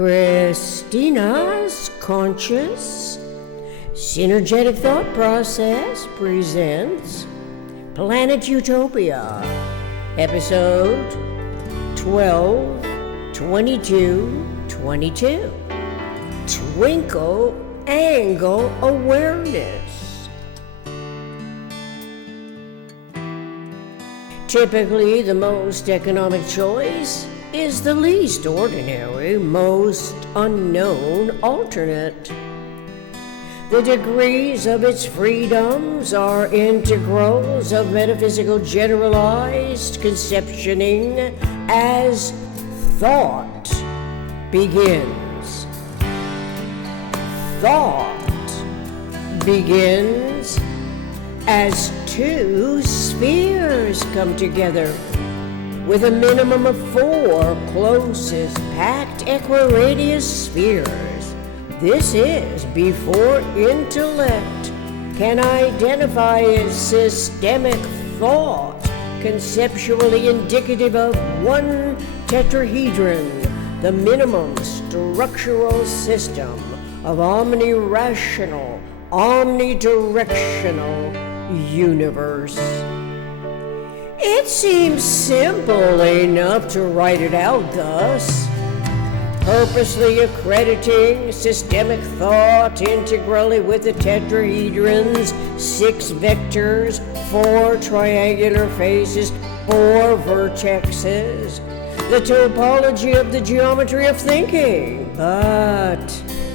Christina's Conscious Synergetic Thought Process presents Planet Utopia, Episode 12-22-22, Twinkle Angle Awareness. Typically, the most economic choice is the least ordinary, most unknown alternate. The degrees of its freedoms are integrals of metaphysical generalized conceptioning as thought begins. Thought begins as two spheres come together with a minimum of four closest packed equiradius spheres. This is before intellect can identify as systemic thought, conceptually indicative of one tetrahedron, the minimum structural system of omnirational, omnidirectional universe. It seems simple enough to write it out thus, purposely accrediting systemic thought integrally with the tetrahedrons, 6 vectors, 4 triangular faces, 4 vertexes, the topology of the geometry of thinking. But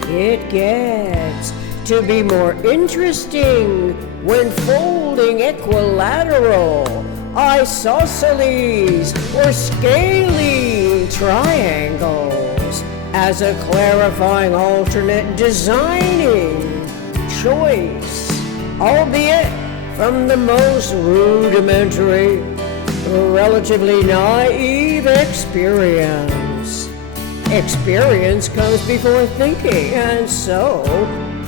it gets to be more interesting when folding equilateral, isosceles, or scalene triangles as a clarifying alternate designing choice, albeit from the most rudimentary, relatively naive experience. Experience comes before thinking, and so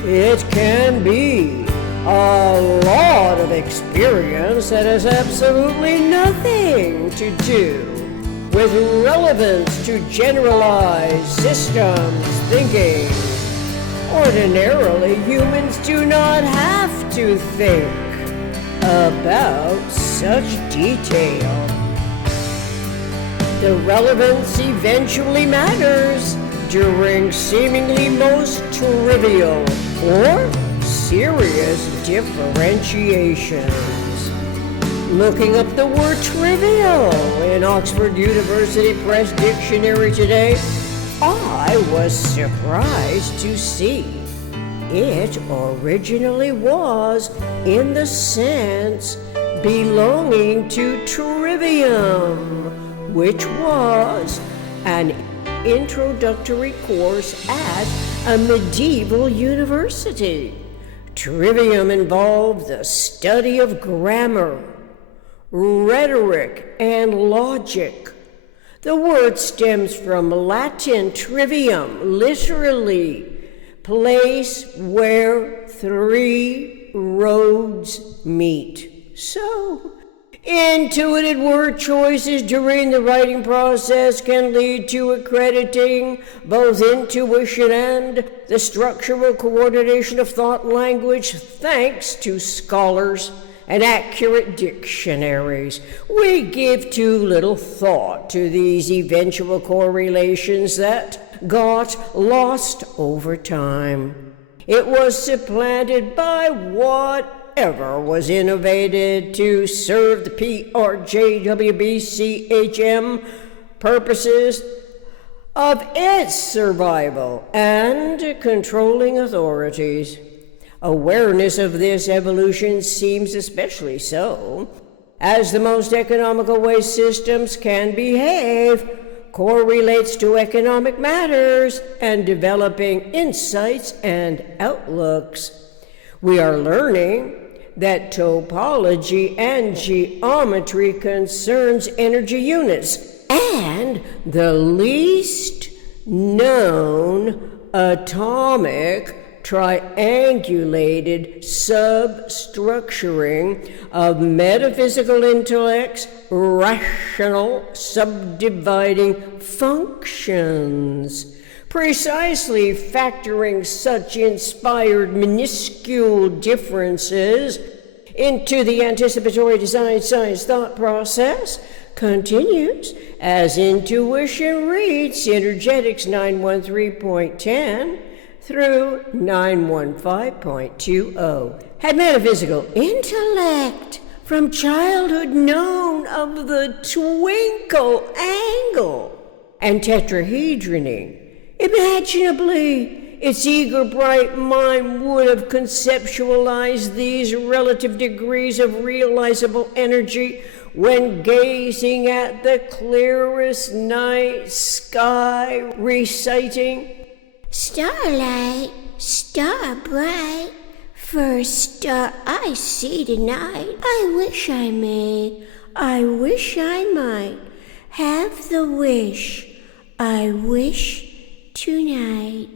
it can be a lot of experience that has absolutely nothing to do with relevance to generalized systems thinking. Ordinarily, humans do not have to think about such detail. The relevance eventually matters during seemingly most trivial or serious differentiations. Looking up the word trivial in Oxford University Press Dictionary today, I was surprised to see it originally was in the sense belonging to trivium, which was an introductory course at a medieval university. Trivium involved the study of grammar, rhetoric, and logic. The word stems from Latin trivium, literally, place where 3 roads meet. So, intuitive word choices during the writing process can lead to accrediting both intuition and the structural coordination of thought language thanks to scholars and accurate dictionaries. We give too little thought to these eventual correlations that got lost over time. It was supplanted by whatever was innovated to serve the PRJWBCHM purposes of its survival and controlling authorities. Awareness of this evolution seems especially so, as the most economical way systems can behave correlates to economic matters and developing insights and outlooks. We are learning that topology and geometry concerns energy units and the least known atomic triangulated substructuring of metaphysical intellect's rational subdividing functions. precisely factoring such inspired minuscule differences into the anticipatory design science thought process continues as intuition reads Synergetics 913.10 through 915.20. Had metaphysical intellect from childhood known of the twinkle angle and tetrahedroning, imaginably, its eager, bright mind would have conceptualized these relative degrees of realizable energy when gazing at the clearest night sky, reciting, "Starlight, star bright, first star I see tonight. I wish I may, I wish I might have the wish I wish tonight."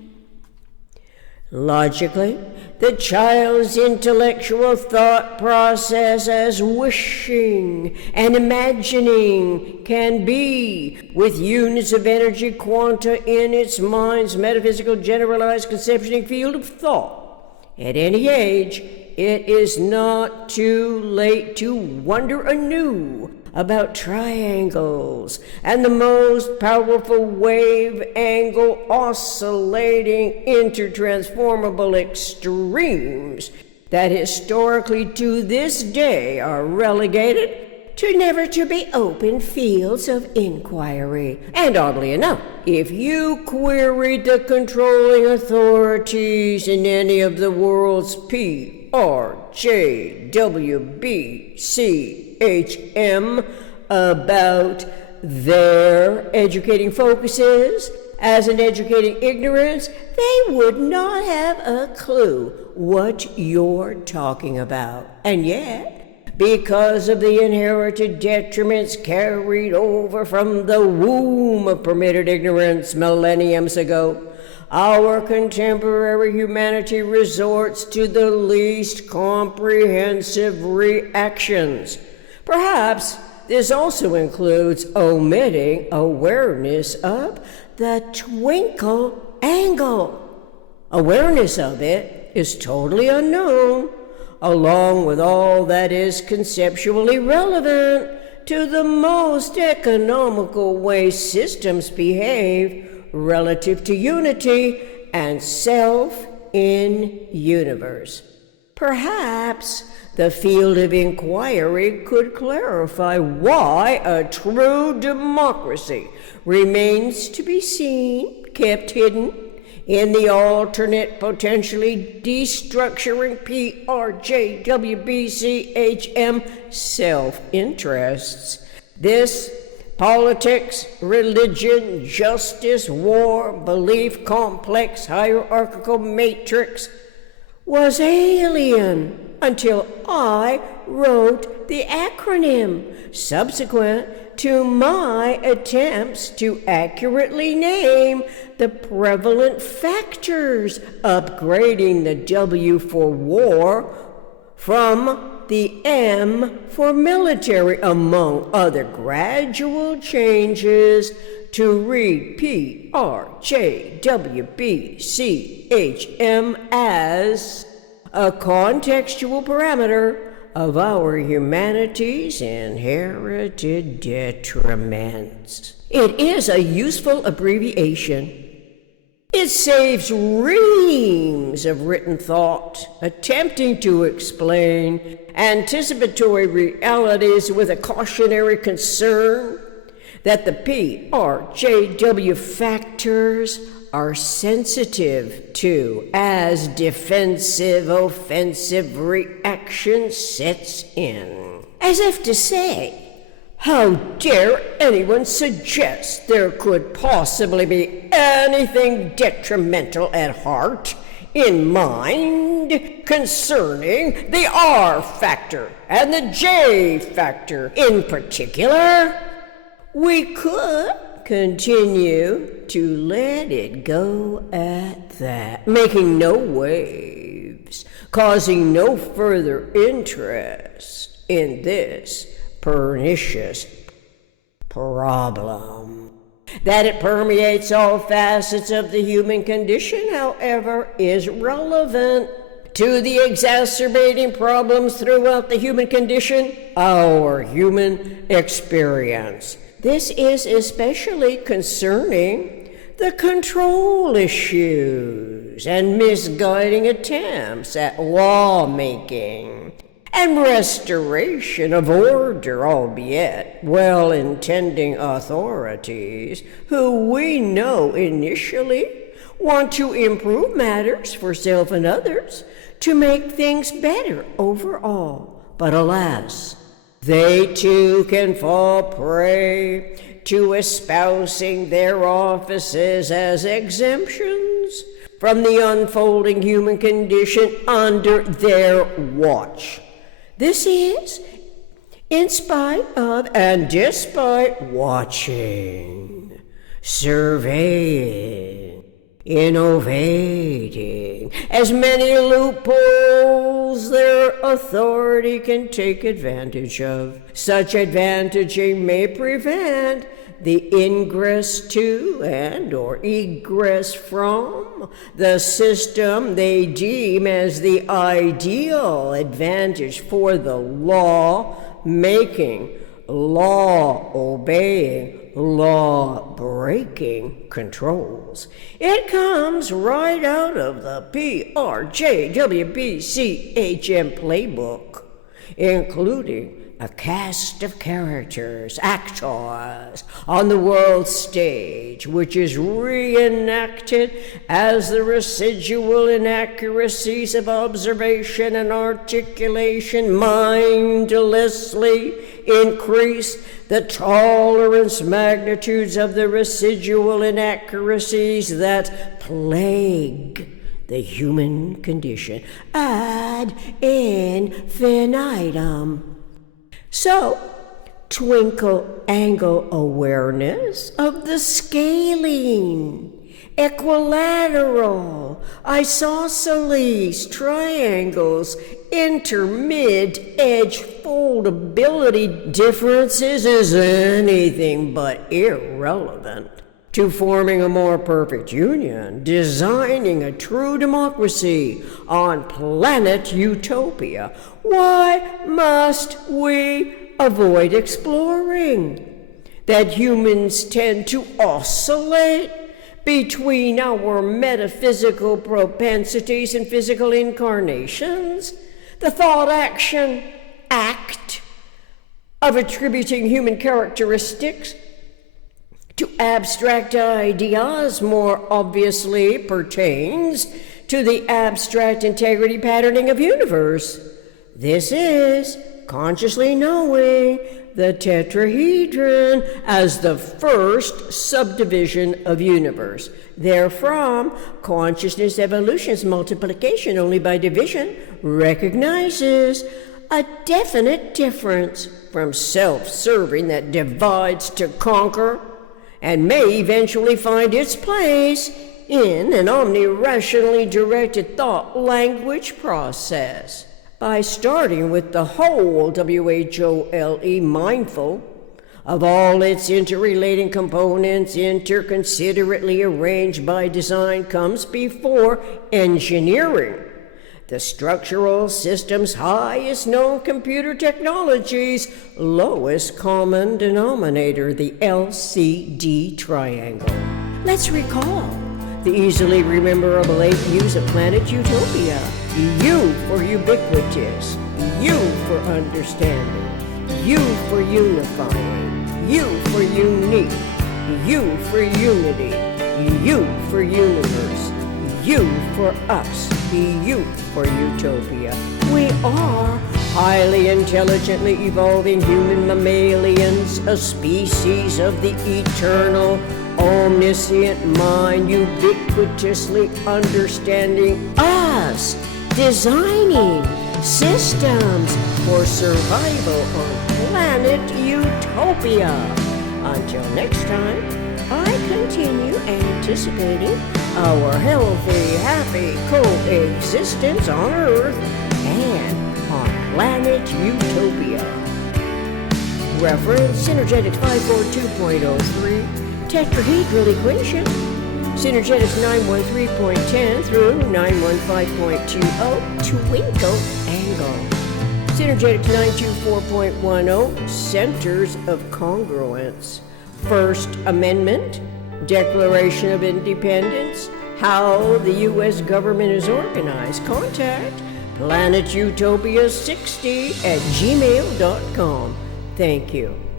Logically, the child's intellectual thought process as wishing and imagining can be, with units of energy quanta in its mind's metaphysical generalized conceptual field of thought. At any age, it is not too late to wonder anew about triangles and the most powerful wave angle oscillating intertransformable extremes that historically to this day are relegated to never to be open fields of inquiry. And oddly enough, if you queried the controlling authorities in any of the world's P, R, J, W, B, C, H, M about their educating focuses as in educating ignorance, they would not have a clue what you're talking about. And yet, because of the inherited detriments carried over from the womb of permitted ignorance millenniums ago, our contemporary humanity resorts to the least comprehensive reactions. Perhaps this also includes omitting awareness of the twinkle angle. Awareness of it is totally unknown, along with all that is conceptually relevant to the most economical way systems behave relative to unity and self in universe. Perhaps the field of inquiry could clarify why a true democracy remains to be seen, kept hidden, in the alternate, potentially destructuring PRJWBCHM self-interests. This politics, religion, justice, war, belief complex, hierarchical matrix was alien until I wrote the acronym subsequent to my attempts to accurately name the prevalent factors upgrading the W for war from the M for military, among other gradual changes to read PRJWBCHM as a contextual parameter of our humanity's inherited detriments. It is a useful abbreviation. It saves reams of written thought attempting to explain anticipatory realities with a cautionary concern that the PRJW factors are sensitive to as defensive offensive reaction sets in. As if to say, how dare anyone suggest there could possibly be anything detrimental at heart, in mind, concerning the R factor and the J factor in particular? We could continue to let it go at that, making no waves, causing no further interest in this pernicious problem. That it permeates all facets of the human condition, however, is relevant to the exacerbating problems throughout the human condition, our human experience. This is especially concerning the control issues and misguiding attempts at lawmaking and restoration of order, albeit well-intending authorities who we know initially want to improve matters for self and others to make things better overall. But alas, they too can fall prey to espousing their offices as exemptions from the unfolding human condition under their watch. This is in spite of and despite watching, surveying, innovating as many loopholes their authority can take advantage of. Such advantaging may prevent the ingress to and or egress from the system they deem as the ideal advantage for the law-making, law-obeying, law-breaking controls. It comes right out of the PRJWBCHM playbook, including a cast of characters, actors, on the world stage, which is reenacted as the residual inaccuracies of observation and articulation mindlessly increase the tolerance magnitudes of the residual inaccuracies that plague the human condition ad infinitum. So, twinkle angle awareness of the scalene, equilateral, isosceles, triangles, inter-mid-edge foldability differences is anything but irrelevant to forming a more perfect union, designing a true democracy on planet Utopia. Why must we avoid exploring that humans tend to oscillate between our metaphysical propensities and physical incarnations? The thought-action act of attributing human characteristics to abstract ideas more obviously pertains to the abstract integrity patterning of universe. This is consciously knowing the tetrahedron as the first subdivision of universe. Therefrom, consciousness evolution's multiplication only by division recognizes a definite difference from self-serving that divides to conquer and may eventually find its place in an omnirationally directed thought-language process. By starting with the whole, W-H-O-L-E, mindful of all its interrelating components, interconsiderately arranged by design, comes before engineering the structural system's highest known computer technology's lowest common denominator, the LCD triangle. Let's recall the easily rememberable 8 U's of planet Utopia. U for ubiquitous, U for understanding, U for unifying, U for unique, U for unity, U for universe, U for us, U for utopia. We are highly intelligently evolving human mammalians, a species of the eternal, omniscient mind, ubiquitously understanding us, designing systems for survival on planet Utopia. Until next time, I continue anticipating our healthy, happy coexistence on Earth and on planet Utopia. Reference Synergetics 542.03, tetrahedral equation. Synergetics 913.10 through 915.20, Twinkle angle. Synergetics 924.10, centers of congruence. First Amendment, Declaration of Independence, how the U.S. government is organized. Contact planetutopia60@gmail.com. Thank you.